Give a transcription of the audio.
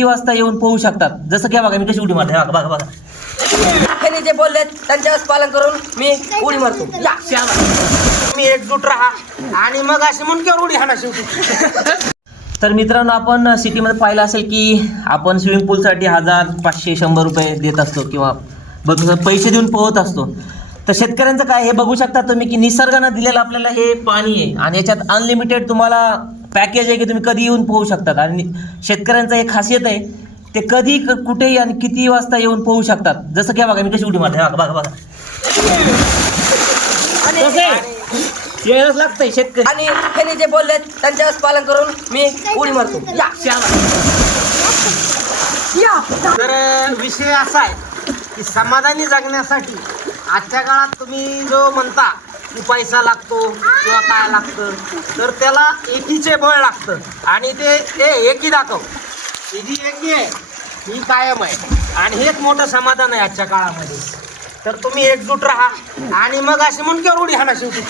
किती वाजता येऊन पोहू शकतात. जसं की बघा मी कशी उडी मारते. बघा बघा हे जे बोलले त्यांच्यावर पालन करून मी उडी मारतो. तुम्ही एकजूट राहा आणि मग अशी मुंडक्यावर उडी हाणा शेवटी. तर मित्रांनो, आपण सिटीमध्ये पाहिलं असेल की आपण स्विमिंग पूलसाठी 1000, 500, 100 रुपये देत असतो किंवा पैसे देऊन पोहत असतो. तर शेतकऱ्यांचं काय हे बघू शकता तुम्ही की निसर्गानं दिलेलं आपल्याला हे पाणी आहे आणि याच्यात अनलिमिटेड तुम्हाला पॅकेज आहे की तुम्ही कधी येऊन पोहू शकतात. आणि शेतकऱ्यांचं एक खासियत आहे, ते कधी कुठेही आणि किती वाजता येऊन पोहू शकतात. जसं की बघा मी कशी उडी मारते. बघा बघा यायलाच लागतंय शेतकरी. आणि हे जे बोलले त्यांच्यावर पालन करून मी उडी मारतो. तर विषय असा आहे की समाधानी जगण्यासाठी आजच्या काळात तुम्ही जो म्हणता की पैसा लागतो किंवा काय लागतं, तर त्याला एकीचे बळ लागतं आणि ते एकी दाखव. ही जी एकी आहे ही कायम आहे आणि हेच मोठं समाधान आहे आजच्या काळामध्ये. तर तुम्ही एकजूट राहा आणि मग अशी मुंडक्यावर उडी हाणा शेवटी.